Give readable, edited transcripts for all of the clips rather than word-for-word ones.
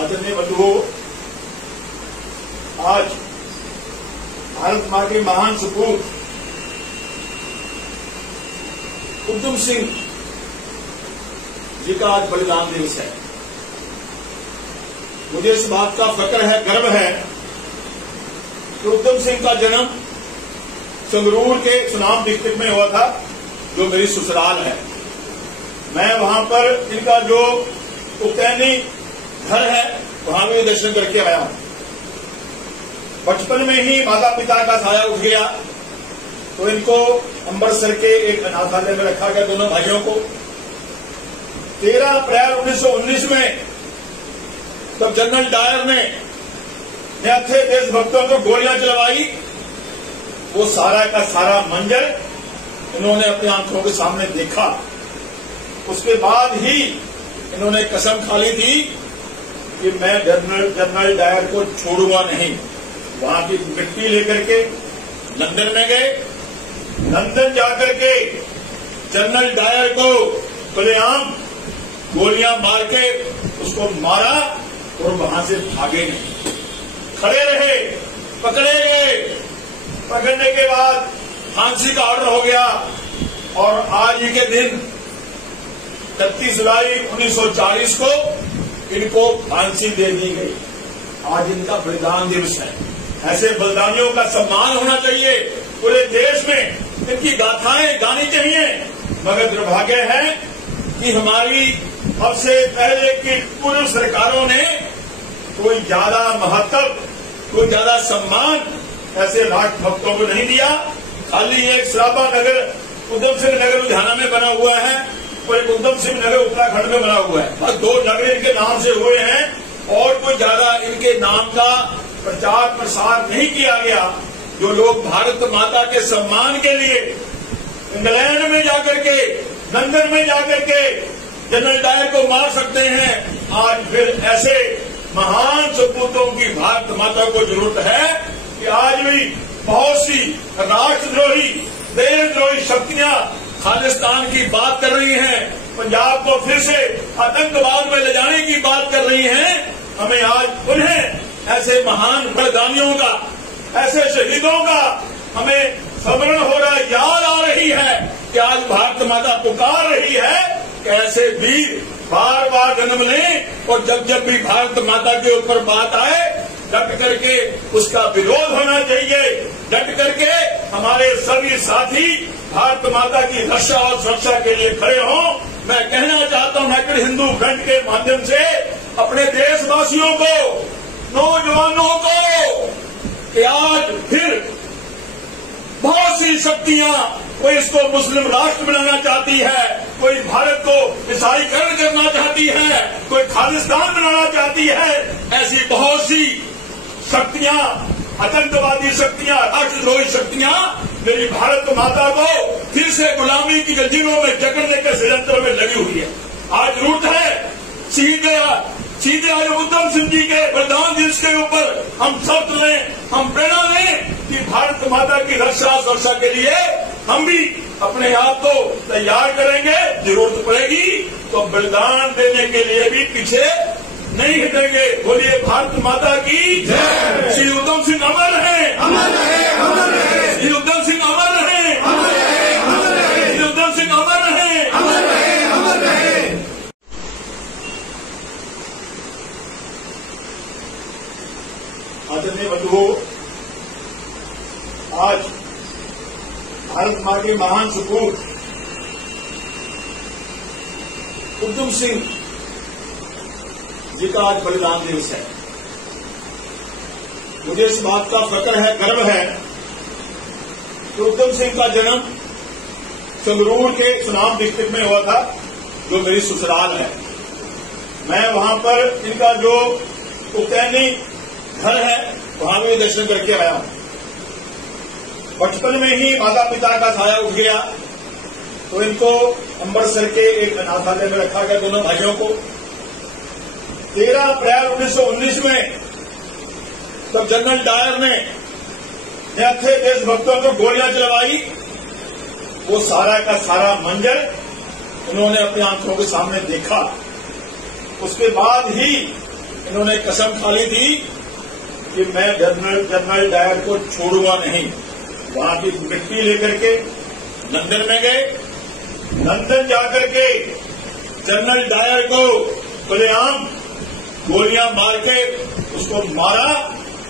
आदरणीय बंधुओं, आज भारत मां के महान सपूत उधम सिंह जी का आज बलिदान दिवस है। मुझे इस बात का फक्र है, गर्व है कि उधम सिंह का जन्म संगरूर के सुनाम डिस्ट्रिक्ट में हुआ था, जो मेरी ससुराल है। मैं वहां पर इनका जो पुश्तैनी घर है वहां भी दर्शन करके आया हूं। बचपन में ही माता पिता का साया उठ गया तो इनको अमृतसर के एक अनाथालय में रखा गया, दोनों भाइयों को। 13 अप्रैल 1919 में तब जनरल डायर ने न्याथे देशभक्तों को गोलियां चलवाई, वो सारा का सारा मंजर इन्होंने अपनी आंखों के सामने देखा। उसके बाद ही इन्होंने कसम खा ली थी कि मैं जनरल डायर को छोड़ूंगा नहीं। वहां की मिट्टी लेकर के लंदन में गए। लंदन जाकर के जनरल डायर को खुलेआम गोलियां मार के उसको मारा और वहां से भागे नहीं, खड़े रहे, पकड़े गए। पकड़ने के बाद फांसी का ऑर्डर हो गया और आज ही के दिन 31 जुलाई 1940 को इनको फांसी दे दी गई। आज इनका बलिदान दिवस है। ऐसे बलिदानियों का सम्मान होना चाहिए। पूरे देश में इनकी गाथाएं गानी चाहिए। मगर दुर्भाग्य है कि हमारी अब से पहले की पूर्व सरकारों ने कोई ज्यादा महत्व, कोई ज्यादा सम्मान ऐसे राष्ट्रभक्तों को नहीं दिया। खाली एक सराबा नगर उधम सिंह नगर लुधियाना में बना हुआ है और एक उधम सिंह नगर उत्तराखंड में बना हुआ है। बस 2 नगर इनके नाम से हुए हैं और कोई ज्यादा इनके नाम का प्रचार प्रसार नहीं किया गया। जो लोग भारत माता के सम्मान के लिए इंग्लैंड में जाकर के, लंदन में जाकर के जनरल डायर को मार सकते हैं, आज फिर ऐसे महान सपूतों की भारत माता को जरूरत है कि आज भी बहुत सी राष्ट्रद्रोही, देशद्रोही शक्तियां खालिस्तान की बात कर रही हैं, पंजाब को फिर से आतंकवाद में ले जाने की बात कर रही हैं। हमें आज उन्हें ऐसे महान बलिदानियों का, ऐसे शहीदों का हमें स्मरण हो रहा, याद आ रही है कि आज भारत माता पुकार रही है कि ऐसे वीर बार बार जन्म लें और जब जब भी भारत माता के ऊपर बात आए डट करके उसका विरोध होना चाहिए। डट करके हमारे सभी साथी भारत माता की रक्षा और सुरक्षा के लिए खड़े हों। मैं कहना चाहता हूं यूनाइटेड हिंदू फ्रंट के माध्यम से अपने देशवासियों को, नौजवानों को, कि आज फिर बहुत सी शक्तियां, कोई इसको मुस्लिम राष्ट्र बनाना चाहती है, कोई भारत को ईसाईकरण करना चाहती है, कोई खालिस्तान बनाना चाहती है। ऐसी बहुत सी शक्तियां, आतंकवादी शक्तियां, राष्ट्रद्रोही शक्तियां मेरी भारत माता को फिर से गुलामी की जंजीरों में जकड़ने के षड्यंत्र में लगी हुई है। आज जरूरत है सीधे आज उधम सिंह जी के बलिदान दिवस के ऊपर हम शब्द लें, हम प्रेरणा लें कि भारत माता की रक्षा सुरक्षा के लिए हम भी अपने आप को तैयार करेंगे। जरूरत पड़ेगी तो बलिदान देने के लिए भी पीछे नहीं हटेंगे। बोलिए भारत माता की जय। श्री उधम सिंह अमर है, अमर है, अमर है। श्री उधम सिंह अमर है, अमर है, अमर है। श्री उधम सिंह अमर है, अमर है, अमर है। आदरणीय बंधुओं, आज भारत मां के महान सपूत उधम सिंह जी का आज बलिदान दिवस है। मुझे इस बात का फक्र है, गर्व है कि उधम सिंह का जन्म संगरूर के सुनाम डिस्ट्रिक्ट में हुआ था, जो मेरी ससुराल है। मैं वहां पर इनका जो पुश्तैनी घर है वहां भी दर्शन करके आया हूं। बचपन में ही माता पिता का साया उठ गया तो इनको अमृतसर के एक अनाथालय में रखा गया, दोनों भाइयों को। 13 अप्रैल 1919 में तब जनरल डायर ने न्याथे देशभक्तों को गोलियां चलवाई, वो सारा का सारा मंजर उन्होंने अपनी आंखों के सामने देखा। उसके बाद ही इन्होंने कसम खा ली थी कि मैं जनरल डायर को छोड़ूंगा नहीं। वहां की मिट्टी लेकर के लंदन में गए, लंदन जाकर के जनरल डायर को खुलेआम गोलियां मार के उसको मारा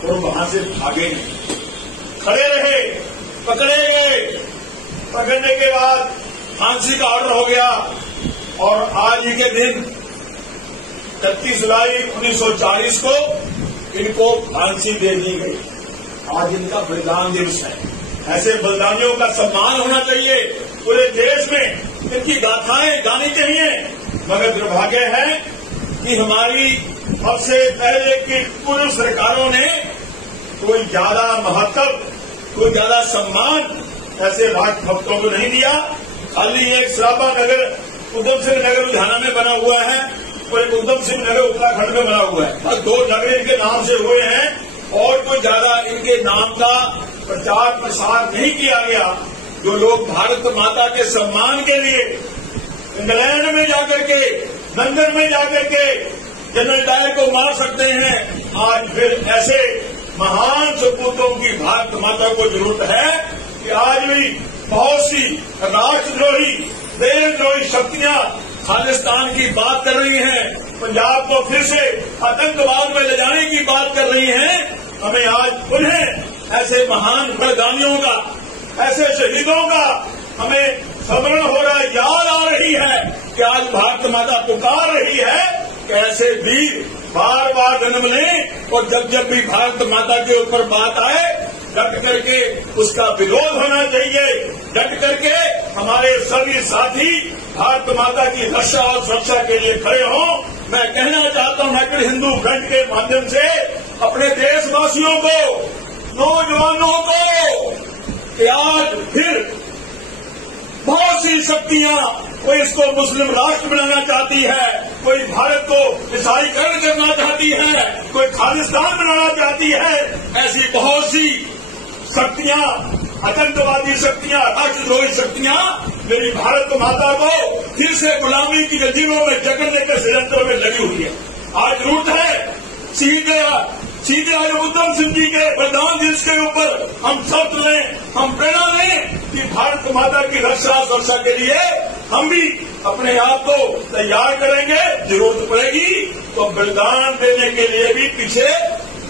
और वहां से भागे नहीं, खड़े रहे, पकड़े गए। पकड़ने के बाद फांसी का ऑर्डर हो गया और आज ही के दिन 31 जुलाई 1940 को इनको फांसी दे दी गई। आज इनका बलिदान दिवस है। ऐसे बलिदानियों का सम्मान होना चाहिए पूरे देश में, इनकी गाथाएं गानी चाहिए। मगर दुर्भाग्य है कि हमारी सबसे पहले की पूर्व सरकारों ने कोई ज्यादा महत्व, कोई ज्यादा सम्मान ऐसे राजभक्तों को नहीं दिया। खाली एक सराबा नगर उधम सिंह नगर लुधियाना में बना हुआ है और एक उधम सिंह नगर उत्तराखंड में बना हुआ है। बस 2 नगर इनके नाम से हुए हैं और कोई ज्यादा इनके नाम का प्रचार प्रसार नहीं किया गया। जो लोग भारत माता के सम्मान के लिए इंग्लैंड में जाकर के, लंदन में जाकर के जनरल डायर को मार सकते हैं, आज फिर ऐसे महान सपूतों की भारत माता को जरूरत है कि आज भी बहुत सी राष्ट्रद्रोही, देशद्रोही शक्तियां खालिस्तान की बात कर रही हैं, पंजाब को फिर से आतंकवाद में ले जाने की बात कर रही हैं। हमें आज उन्हें ऐसे महान बलिदानियों का, ऐसे शहीदों का हमें स्मरण हो रहा है, याद आ रही है कि आज भारत माता पुकार रही है कि ऐसे वीर बार बार जन्म लें और जब भी भारत माता के ऊपर बात आए डट करके उसका विरोध होना चाहिए। डट करके हमारे सभी साथी भारत माता की रक्षा और सुरक्षा के लिए खड़े हों। मैं कहना चाहता हूं हैकर हिंदू फ्रंट के माध्यम से अपने देशवासियों को, नौजवानों को कि आज फिर बहुत सी शक्तियां, कोई इसको मुस्लिम राष्ट्र बनाना चाहती है, कोई भारत को ईसाईकरण करना चाहती है, कोई खालिस्तान बनाना चाहती है। ऐसी बहुत सी शक्तियां, आतंकवादी शक्तियां, राष्ट्रद्रोही शक्तियां मेरी भारत माता को फिर से गुलामी की जंजीरों में जकड़ने के षड्यंत्र में लगी हुई है। आज जरूरत है सीधे आज उधम सिंह जी के बलिदान दिवस के ऊपर हम शब्द लें, हम प्रेरणा लें कि भारत माता की रक्षा सुरक्षा के लिए हम भी अपने आप को तैयार करेंगे। जरूरत पड़ेगी तो बलिदान देने के लिए भी पीछे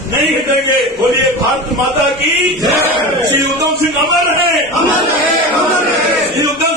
नहीं हटेंगे। बोलिए भारत माता की जय। श्री उधम सिंह अमर है, श्री उधम